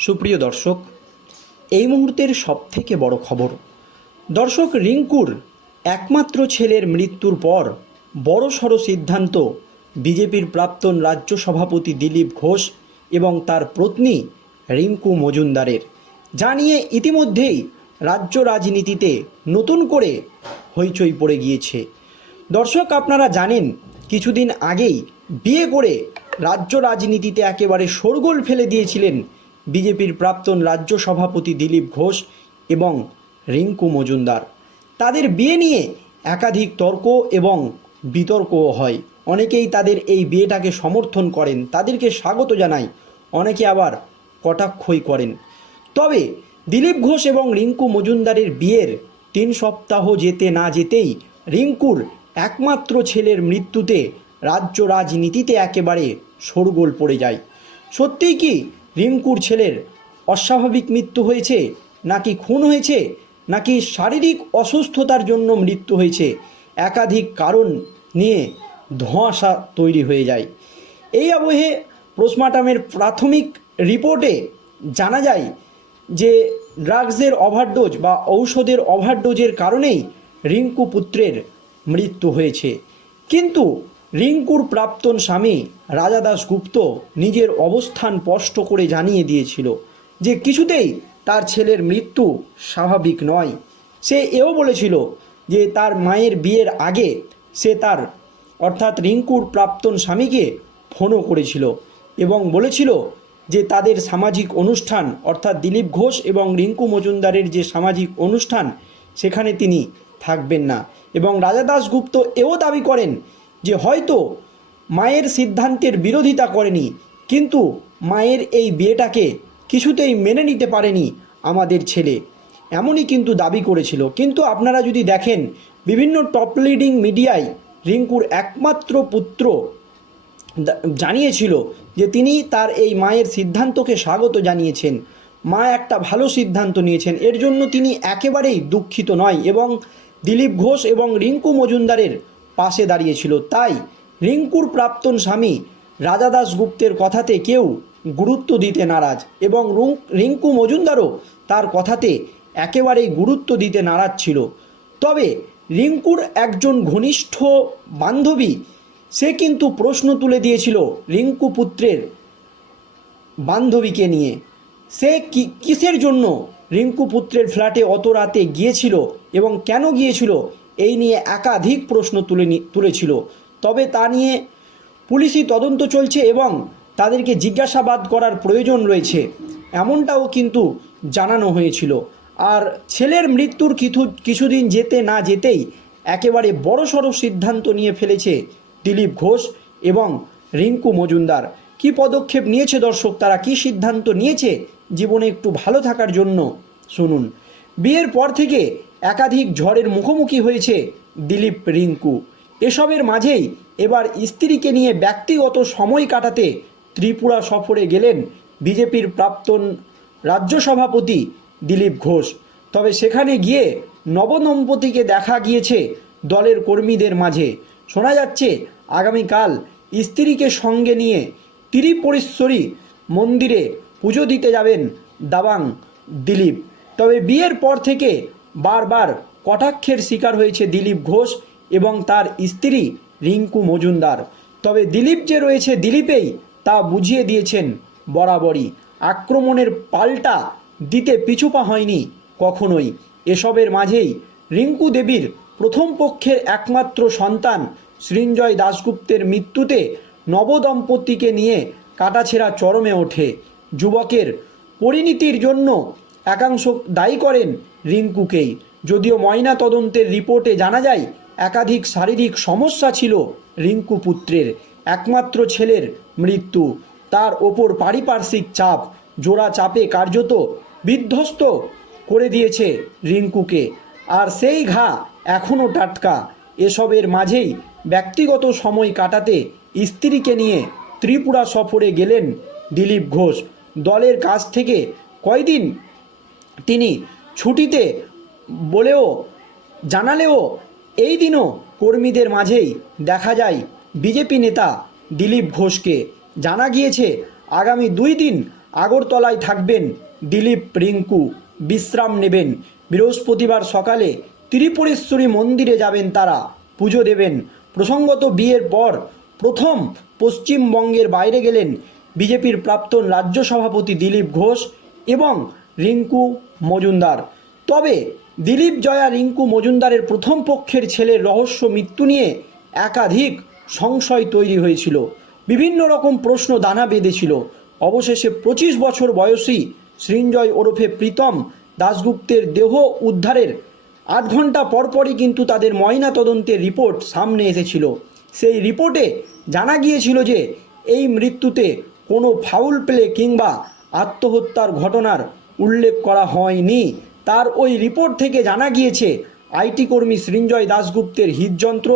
সুপ্রিয় দর্শক, এই মুহূর্তের সবথেকে বড় খবর, দর্শক রিঙ্কুর একমাত্র ছেলের মৃত্যুর পর বড় বড়সড় সিদ্ধান্ত বিজেপির প্রাক্তন রাজ্য সভাপতি দিলীপ ঘোষ এবং তার পত্নী রিঙ্কু মজুমদারের। যা নিয়ে ইতিমধ্যেই রাজ্য রাজনীতিতে নতুন করে হইচই পড়ে গিয়েছে। দর্শক, আপনারা জানেন, কিছুদিন আগেই বিয়ে করে রাজ্য রাজনীতিতে একেবারে শোরগোল ফেলে দিয়েছিলেন বিজেপির প্রাক্তন রাজ্য সভাপতি দিলীপ ঘোষ এবং রিঙ্কু মজুমদার। তাদের বিয়ে নিয়ে একাধিক তর্ক এবং বিতর্কও হয়। অনেকেই তাদের এই বিয়েটাকে সমর্থন করেন, তাদেরকে স্বাগত জানায়, অনেকে আবার কটাক্ষই করেন। তবে দিলীপ ঘোষ এবং রিঙ্কু মজুমদারের বিয়ের তিন সপ্তাহ যেতে না যেতেই রিঙ্কুর একমাত্র ছেলের মৃত্যুতে রাজ্য রাজনীতিতে একেবারে শোরগোল পড়ে যায়। সত্যিই কি রিঙ্কুর ছেলের অস্বাভাবিক মৃত্যু হয়েছে, নাকি খুন হয়েছে, নাকি শারীরিক অসুস্থতার জন্য মৃত্যু হয়েছে, একাধিক কারণ নিয়ে ধোঁয়াশা তৈরি হয়ে যায়। এই আবহে পোস্টমার্টামের প্রাথমিক রিপোর্টে জানা যায় যে ড্রাগসের ওভারডোজ বা ঔষধের ওভারডোজের কারণেই রিঙ্কু পুত্রের মৃত্যু হয়েছে। কিন্তু রিঙ্কুর প্রাক্তন স্বামী রাজা দাশগুপ্ত নিজের অবস্থান স্পষ্ট করে জানিয়ে দিয়েছিল যে কিছুতেই তার ছেলের মৃত্যু স্বাভাবিক নয়। সে এও বলেছিল যে তার মায়ের বিয়ের আগে সে তার, অর্থাৎ রিঙ্কুর প্রাপ্তন স্বামীকে ফোনও করেছিল এবং বলেছিল যে তাদের সামাজিক অনুষ্ঠান, অর্থাৎ দিলীপ ঘোষ এবং রিঙ্কু মজুমদারের যে সামাজিক অনুষ্ঠান, সেখানে তিনি থাকবেন না। এবং রাজা দাসগুপ্ত এও দাবি করেন যে হয়তো মায়ের সিদ্ধান্তের বিরোধিতা করেনি, কিন্তু মায়ের এই বিয়েটাকে কিছুতেই মেনে নিতে পারেনি আমাদের ছেলে। এমনই কিন্তু দাবি করেছিল। কিন্তু আপনারা যদি দেখেন, বিভিন্ন টপ লিডিং মিডিয়ায় রিঙ্কুর একমাত্র পুত্র জানিয়েছিল যে তিনি তার এই মায়ের সিদ্ধান্তকে স্বাগত জানিয়েছেন। মা একটা ভালো সিদ্ধান্ত নিয়েছেন। এর জন্য তিনি একেবারেই দুঃখিত নয় এবং দিলীপ ঘোষ এবং রিঙ্কু মজুমদারের পাশে দাঁড়িয়েছিল। তাই রিঙ্কুর প্রাক্তন স্বামী রাজা দাস গুপ্তের কথাতে কেউ গুরুত্ব দিতে নারাজ এবং রিঙ্কু মজুমদারও তার কথাতে একেবারেই গুরুত্ব দিতে নারাজ ছিল। তবে রিঙ্কুর একজন ঘনিষ্ঠ বান্ধবী, সে কিন্তু প্রশ্ন তুলে দিয়েছিল রিঙ্কু পুত্রের বান্ধবীকে নিয়ে। সে কি কিসের জন্য রিঙ্কু পুত্রের ফ্ল্যাটে অত রাতে গিয়েছিল এবং কেন গিয়েছিল এই নিয়ে একাধিক প্রশ্ন তুলে তুলেছিল। তবে তা নিয়ে পুলিশি তদন্ত চলছে এবং তাদেরকে জিজ্ঞাসাবাদ করার প্রয়োজন রয়েছে। এমনটাও কিন্তু জানানো হয়েছিল। আর ছেলের মৃত্যুর কিছু, কিছুদিন যেতে না যেতেই একেবারে বড়সড় সিদ্ধান্ত নিয়ে ফেলেছে দিলীপ ঘোষ এবং রিঙ্কু মজুমদার। কি পদক্ষেপ নিয়েছে দর্শক, তারা কি সিদ্ধান্ত নিয়েছে? জীবনে একটু ভালো থাকার জন্য শুনুন। বিয়ের পর থেকে একাধিক ঝড়ের মুখোমুখি হয়েছে দিলীপ রিঙ্কু। এসবের মাঝেই এবার স্ত্রীকে নিয়ে ব্যক্তিগত সময় কাটাতে ত্রিপুরা সফরে গেলেন বিজেপির প্রাক্তন রাজ্য সভাপতি দিলীপ ঘোষ। তবে সেখানে গিয়ে নবদম্পতিকে দেখা গিয়েছে দলের কর্মীদের মাঝে। শোনা যাচ্ছে, আগামীকাল স্ত্রীকে সঙ্গে নিয়ে ত্রিপুরেশ্বরী মন্দিরে পুজো দিতে যাবেন দাবাং দিলীপ। তবে বিয়ের পর থেকে বারবার কটাক্ষের শিকার হয়েছে দিলীপ ঘোষ এবং তার স্ত্রী রিঙ্কু মজুমদার। তবে দিলীপ যে রয়েছে দিলীপেই তা বুঝিয়ে দিয়েছেন বরাবরই। আক্রমণের পাল্টা দিতে পিছুপা হয়নি কখনোই। এসবের মাঝেই রিঙ্কু দেবীর প্রথম পক্ষের একমাত্র সন্তান সৃঞ্জয় দাশগুপ্তের মৃত্যুতে নবদম্পতিকে নিয়ে কাটাছেঁড়া চরমে ওঠে। যুবকের পরিণতির জন্য একাংশ দায়ী করেন রিঙ্কুকেই। যদিও ময়না তদন্তের রিপোর্টে জানা যায়, একাধিক শারীরিক সমস্যা ছিল রিঙ্কু পুত্রের, একমাত্র ছেলের মৃত্যু। তার ওপর পারিপার্শ্বিক চাপ, জোড়া চাপে কার্যত বিধ্বস্ত করে দিয়েছে রিঙ্কুকে। আর সেই ঘা এখনও টাটকা। এসবের মাঝেই ব্যক্তিগত সময় কাটাতে স্ত্রীকে নিয়ে ত্রিপুরা সফরে গেলেন দিলীপ ঘোষ। দলের কাছ থেকে কয়দিন তিনি ছুটিতে বলেও, জানালেও, এই দিনও কর্মীদের মাঝেই দেখা যায় বিজেপি নেতা দিলীপ ঘোষকে। জানা গিয়েছে, আগামী দুই দিন আগরতলায় থাকবেন দিলীপ রিঙ্কু, বিশ্রাম নেবেন। বৃহস্পতিবার সকালে ত্রিপুরেশ্বরী মন্দিরে যাবেন তারা। পুজো দেবেন। প্রসঙ্গত বিয়ের পর প্রথম পশ্চিমবঙ্গের বাইরে গেলেন বিজেপির প্রাক্তন রাজ্য সভাপতি দিলীপ ঘোষ এবং রিঙ্কু মজুমদার। তবে দিলীপ জয়া রিঙ্কু মজুমদারের প্রথম পক্ষের ছেলের রহস্য মৃত্যু নিয়ে একাধিক সংশয় তৈরি হয়েছিল। বিভিন্ন রকম প্রশ্ন দানা বেঁধেছিল। অবশেষে পঁচিশ বছর বয়সী সৃঞ্জয় ওরফে প্রীতম দাশগুপ্তের দেহ উদ্ধারের আধ ঘণ্টা পরপরই কিন্তু তাদের ময়না তদন্তের রিপোর্ট সামনে এসেছিল। সেই রিপোর্টে জানা গিয়েছিল যে, এই মৃত্যুতে কোনো ফাউল প্লে কিংবা আত্মহত্যার ঘটনার উল্লেখ করা হয়নি। তার ওই রিপোর্ট থেকে জানা গিয়েছে, আইটি কর্মী সৃঞ্জয় দাশগুপ্তের হৃদযন্ত্র,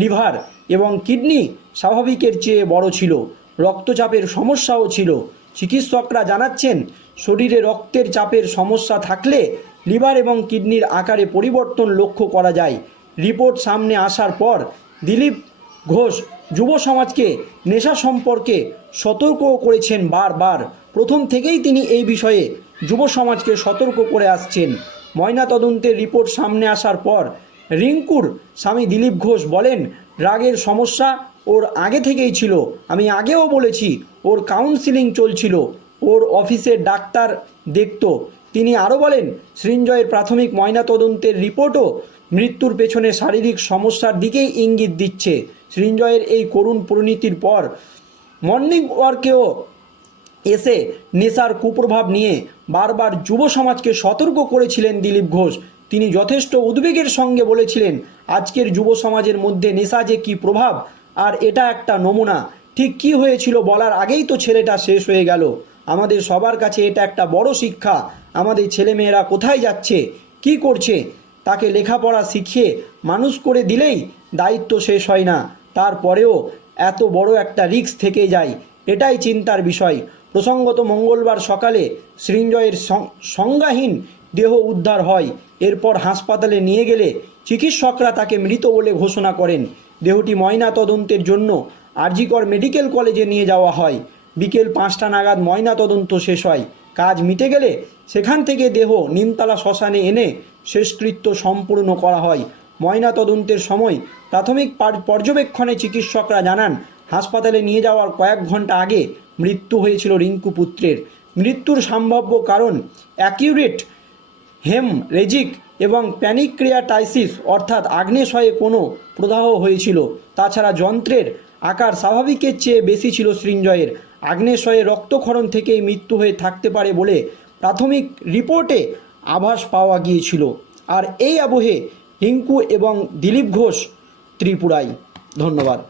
লিভার এবং কিডনি স্বাভাবিকের চেয়ে বড় ছিল। রক্তচাপের সমস্যাও ছিল। চিকিৎসকরা জানাচ্ছেন, শরীরে রক্তের চাপের সমস্যা থাকলে লিভার এবং কিডনির আকারে পরিবর্তন লক্ষ্য করা যায়। রিপোর্ট সামনে আসার পর দিলীপ ঘোষ যুব সমাজকে নেশা সম্পর্কে সতর্কও করেছেন বারবার। প্রথম থেকেই তিনি এই বিষয়ে যুব সমাজকে সতর্ক করে আসছেন। ময়নাতদন্তের রিপোর্ট সামনে আসার পর রিঙ্কুর স্বামী দিলীপ ঘোষ বলেন, রাগের সমস্যা ওর আগে থেকেই ছিল। আমি আগেও বলেছি, ওর কাউন্সিলিং চলছিল, ওর অফিসের ডাক্তার দেখতো। তিনি আরও বলেন, সৃঞ্জয়ের প্রাথমিক ময়নাতদন্তের রিপোর্টও মৃত্যুর পেছনে শারীরিক সমস্যার দিকেই ইঙ্গিত দিচ্ছে। সৃঞ্জয়ের এই করুণ পরিণতির পর মর্নিং ওয়ার্কেও এসে নেশার কুপ্রভাব নিয়ে বারবার যুব সমাজকে সতর্ক করেছিলেন দিলীপ ঘোষ। তিনি যথেষ্ট উদ্বেগের সঙ্গে বলেছিলেন, আজকের যুব সমাজের মধ্যে নেশা যে কী প্রভাব, আর এটা একটা নমুনা। ঠিক কি হয়েছিল বলার আগেই তো ছেলেটা শেষ হয়ে গেল। আমাদের সবার কাছে এটা একটা বড় শিক্ষা। আমাদের ছেলেমেয়েরা কোথায় যাচ্ছে? কি করছে? তাকে লেখাপড়া শিখিয়ে মানুষ করে দিলেই দায়িত্ব শেষ হয় না। তারপরেও এত বড় একটা রিস্ক থেকে যায়। এটাই চিন্তার বিষয়। প্রসঙ্গত মঙ্গলবার সকালে সৃঞ্জয়ের সংজ্ঞাহীন দেহ উদ্ধার হয়। এরপর হাসপাতালে নিয়ে গেলে চিকিৎসকরা তাকে মৃত বলে ঘোষণা করেন। দেহটি ময়না তদন্তের জন্য আরজিকর মেডিকেল কলেজে নিয়ে যাওয়া হয়। বিকেল পাঁচটা নাগাদ ময়না তদন্ত শেষ হয়। কাজ মিটে গেলে সেখান থেকে দেহ নিমতলা শ্মশানে এনে শেষকৃত্য সম্পূর্ণ করা হয়। ময়না তদন্তের সময় প্রাথমিক পর্যবেক্ষণে চিকিৎসকরা জানান হাসপাতালে নিয়ে যাওয়ার কয়েক ঘণ্টা আগে মৃত্যু হয়েছিল রিঙ্কু পুত্রের। মৃত্যুর সম্ভাব্য কারণ অ্যাকিউরেট হেম রেজিক এবং প্যানিক্রিয়াটাইসিস, অর্থাৎ আগ্নেশয়ে কোনো প্রদাহ হয়েছিল। তাছাড়া যন্ত্রের আকার স্বাভাবিকের চেয়ে বেশি ছিল সৃঞ্জয়ের। আগ্নেশয়ে রক্তক্ষরণ থেকেই মৃত্যু হয়ে থাকতে পারে বলে প্রাথমিক রিপোর্টে আভাস পাওয়া গিয়েছিল। আর এই আবহে রিঙ্কু এবং দিলীপ ঘোষ ত্রিপুরায়। ধন্যবাদ।